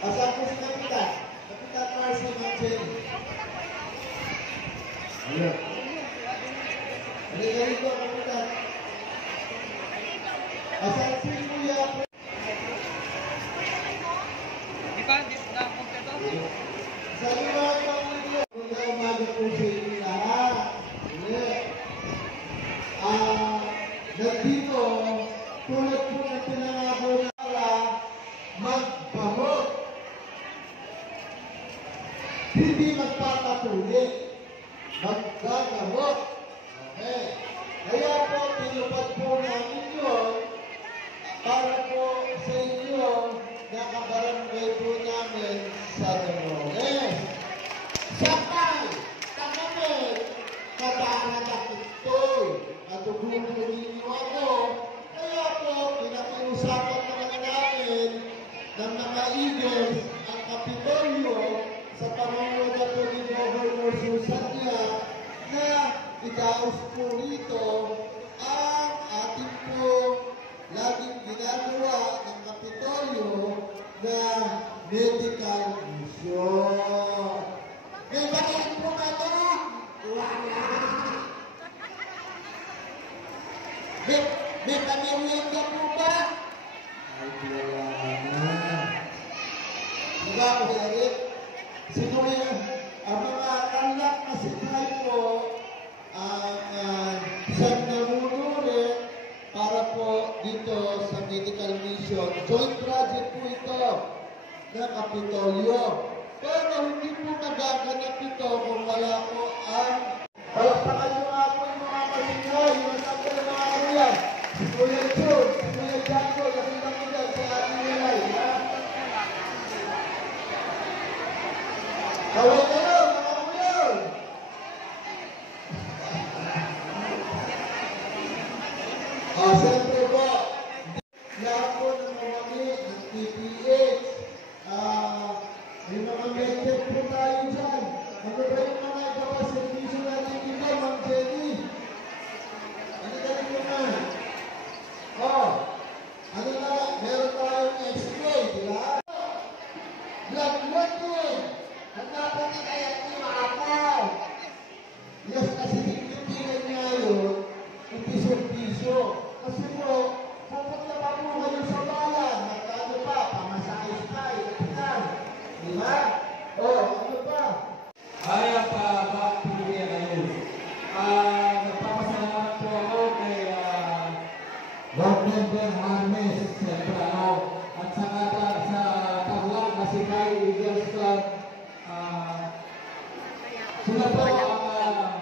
Asan po si Kapitan? Kapitan Marcy Manchel. Ayan. Halika rito, Kapitan. Asan si Kuya? Di ba? Di na kompleto? Sa lima ng video. Kuya, umaga po sa inyo lahat. Nandito, tulad po ng pinangako na magpamot. Hindi magpapatuloy. Maggagamot. Okay. Kaya po, tinupad po namin yun para po sa inyo nakabarangay po namin sa Demores. Sakay! Kakamin! Katanagakit to! Natugunan ninyo ako. Kaya po, pinakiusapan naman namin ng mga Eagles ang Kapitolyo sa pangunguna po ni Governor Susan Yap na idaos po rito ang ating po laging ginagawa ng Kapitolyo na medical mission. May bakit po ba ito? Wala! May pamilya po ba? Ay, wala na. Diba po, Eric? Sino yan? Ang mga kalak na sikay po ang siyang namunulit para po dito sa medical mission. Joint project po ito na Kapitolyo. Pero hindi po magaganap ito kung wala po ang palakpakan nyo nga po yung mga masingay, yung sabi ng mga kuya. Si Kuya Jun, si Kuya Janko, nakita ko dyan sa ating nilay. Kawin kayo, mga kuya! Siyempre po, lahat po ng mga ng TPH, may mga medtech po tayo dyan. Ano ba yung mga gawa servisyo natin dito, Ma'am Jenny? Ano galing mo na? Ano na, meron tayong x-ray, di ba? Blood yun! Ang dapat na kaya ni Maapaw. Yes, kasi tingnan niya yun, yung piso-piso. Kasi po, pupunta pa po kayo sa bayan, magkano pa, pamasayos pa, ipitan. Di ba? Ano pa? Kaya pa pagpili ngayon. Nagpapasalamat po ako kay Governor Harmes, siyempre at saka sa Tarlac na si Kai Eagles Club. Sila po ang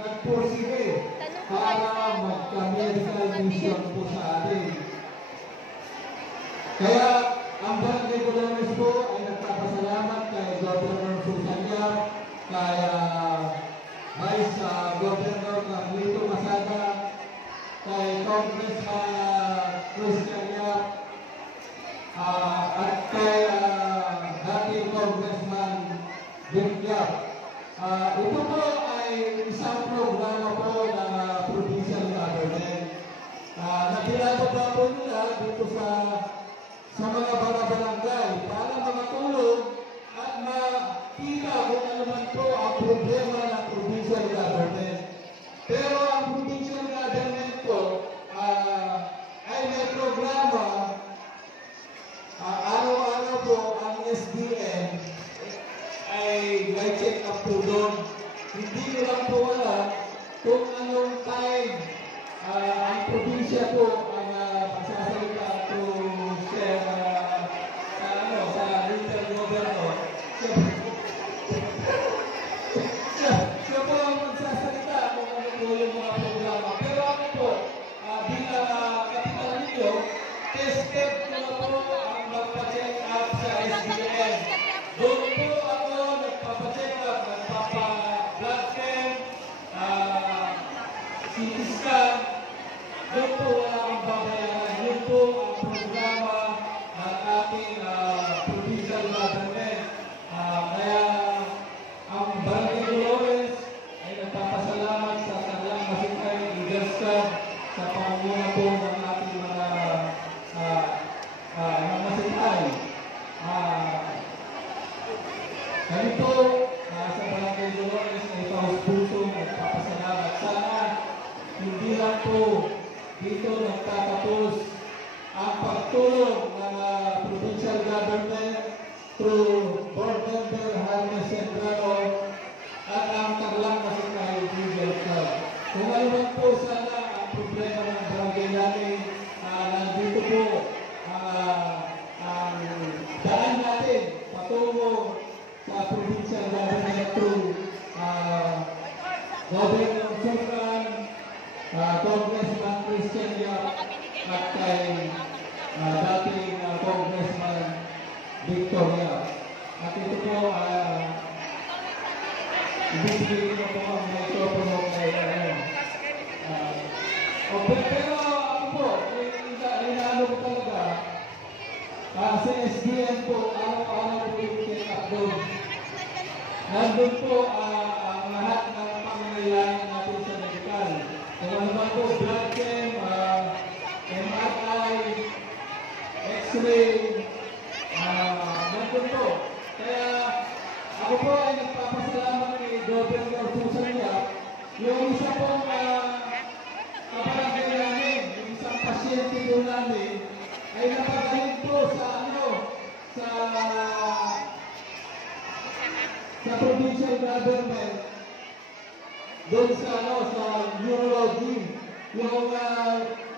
nagpursige para magka-medical mission po sa atin. Kaya ang Barangay Colores po ay nagpapasalamat kay Governor Susan Yap, kay Vice Governor Carlito Masada, kay Congressman Christian Yap, at kay dating Congressman Vic Yap. Ito po ay isang programa po ng provincial government. Nagkilala po nila dito sa mga barangay para makatulong at makita kung ano man po ang problema ng provincial government. Pero ang provincial government po ay may programa. Araw-araw po ang SDN ay may check-up po doon. Hindi ko lang po alam kung anong time ang probinsya po ang pagsasalita to share sa Little Governor. Siya po ang magsasalita kung ano po yung mga programa. Pero ako po, bilang kapitan ninyo, tested ko na po ang magpa-check up sa SDN. Doon po ako nagpapacheck up, nagpapa-blood scan, CT scan. Doon po wala akong babayaran. Yun po ang programa ng ating provincial government. Kaya ang Barangay Dolores ay nagpapasalamat sa Tarlac Masikay Eagles Club sa pangunguna po ng ating mga po dito nagtatapos ang pagtulong ng provincial government through Board Member Jaime Centrano at ang Tarlac Masikay Legal Club. Kung ano man po sana ang problema ng barangay namin, nandito po ang daan natin patungo sa provincial government through Governor Sukran, Congressman Christian Yap, at kay dating Congressman Victor Yap. At ito po, ibibigay ko po ang microphone kay pero ako po, inaano ko talaga, sa SDN po, araw-araw po yung check-up doon. Nandun po ang lahat ng pangangailangan natin sa medical. Kung ano man po, blood chem, MRI, X-ray, nandun po. Kaya ako po ay nagpapasalamat kay Governor Susan Yap. Yung isa pong kabarangay namin, yung isang pasyente po namin, ay napagaling po sa provincial government doon sa neurology.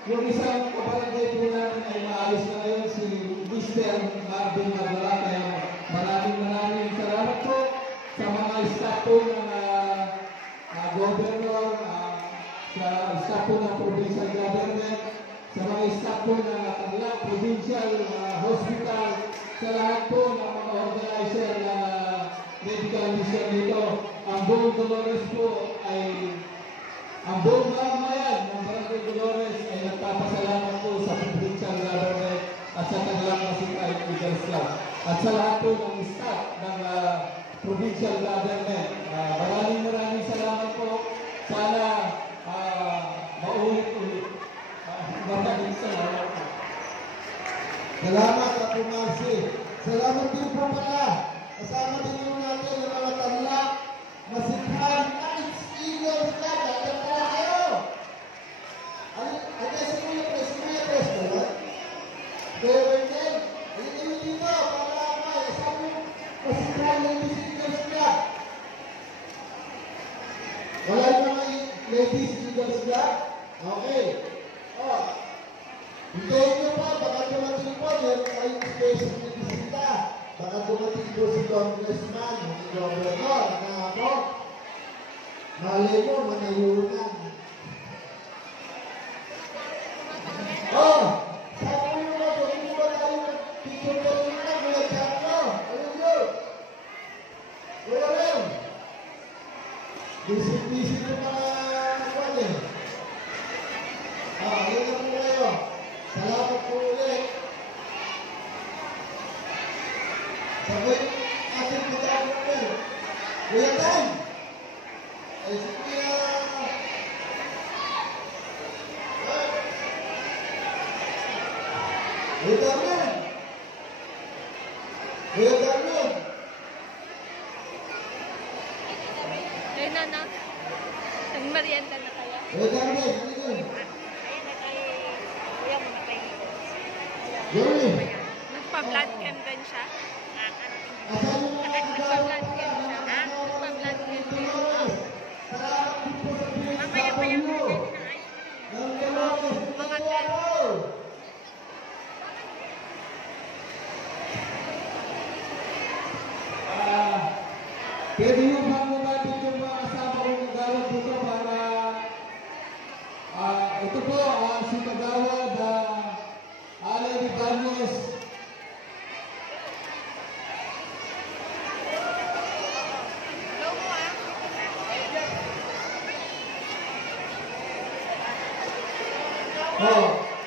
Yung isang kabarangay po namin ay maalis na ngayon si Mr. Marvin Magala. Kaya maraming salamat po sa mga staff po ng governor, sa staff po ng provincial government, sa mga staff po ng Tarlac Provincial Hospital, sa lahat po ng mga organizer na medical mission dito. Ang buong Dolores po ay, ang buong mamayan ng Barangay Dolores ay nagpapasalamat po sa provincial government at sa Tarlac Masikay Legal Club at sa lahat po ng staff ng provincial government. Maraming salamat po. Sana maulit-ulit. Maraming salamat po. Salamat, Apo Marcy. Salamat din po pala. Kasama din po natin yung mga Tarlac Masikay Knights Eagles Club. Dapat pala kayo. Ano si Kuya Pres? Kuya Pres ba ba? Kuya Wendell? Hindi dito para kasama yung Masikay Ladies Eagles Club. Wala yung mga Ladies Eagles Club? Okay. Hintayin nyo pa, baka dumating po, meron tayong special na bisita. Baka dumating po si Congressman, si Governor, na ako. Malay mo, manayunan. Sabi mo naman, huwag mo ba tayo picture-picture na, mga Chaplo? Ayun yun. Wala rin. Visit yung mga kwan eh. Ayun na po kayo. Salamat po ulit. Sabay ating pagkakumpir. Kuya Dan! Ay si Kuya... Kuya Darlon! Kuya Darlon! Ayun na na. Nagmarienda na kaya? Kuya Darlon, ano yun? Kuya mo na kayo. Yuri! Nagpa-blood chem din siya. Asan yung mga Nagpa-blood chem siya. Nagpa-blood chem din. Salamat din po sa Mamaya pa yung PSW. Ng Dolores, mga pwede yung pangumapit yung mga kasama kong nagawad dito para ito po si Kagawad Alain Ibanez.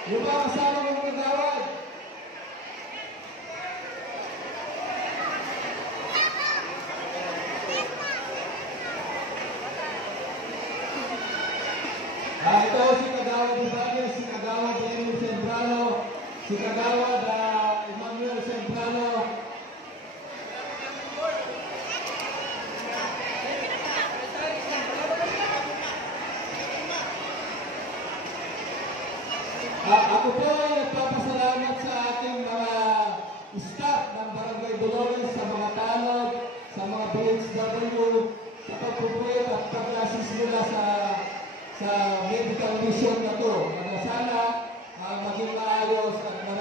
Yung mga kasama kong nagawad. Ito si Kagawad Ibanez, si Kagawad Emil Sembrano, si Kagawad Emmanuel Sembrano.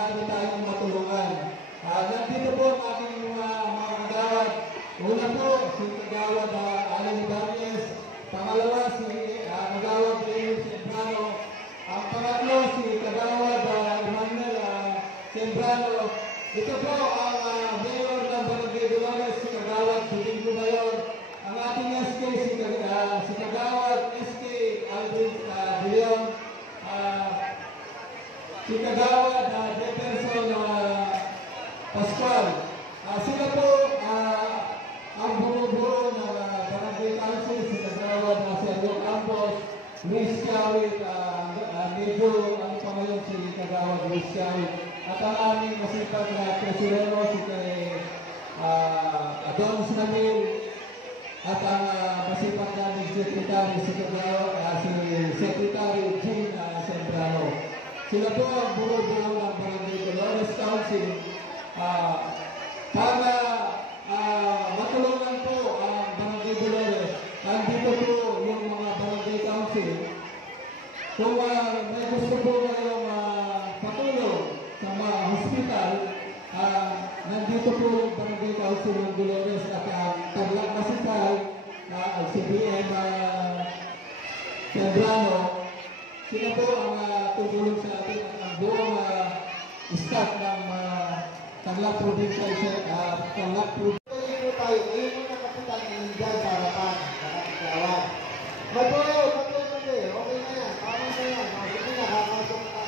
maaari tayong matulungan. Nandito po ang aking mga kagawad. Una po, si Kagawad Alan Ibanez. Pangalawa, si Kagawad Leo Sembrano. Ang pangatlo, si Kagawad Emmanuel Sembrano. Ito po ang mayor ng Barangay Dolores, si Kagawad Domingo Mayor. Ang ating SK, si Kagawad SK Alvin De Leon. Si Kagawad Jefferson Pascual. Sila po ang buro-buro ng Barangay Council, si Kagawad Sergio Campos, Luis Chavit, medyo ano pa ngayon si Kagawad Luis Chavit. At ang aming masipag na presidente si Don Snamil at ang masipag naming secretary si Kagawad, si Secretary Jean Sembrano. Sila po ang buro-buro ng Barangay Dolores Council para matulungan po ang Barangay Dolores. Andito po yung mga Barangay Council. Kung may gusto po kayong patulong sa mga hospital, nandito po yung Barangay Council ng Dolores at ang Tarlac Hospital, ang CBM Sembrano. Sila po ang tutulong sa atin at ang buong staff ng Tarlac Provincial Tarlac Provincial. Ito tayo, ngayon mo na kapitan dyan sa harapan, sa kapitawad. Matuloy, okay na yan, tama na yan. Sige na, kakasok tayo.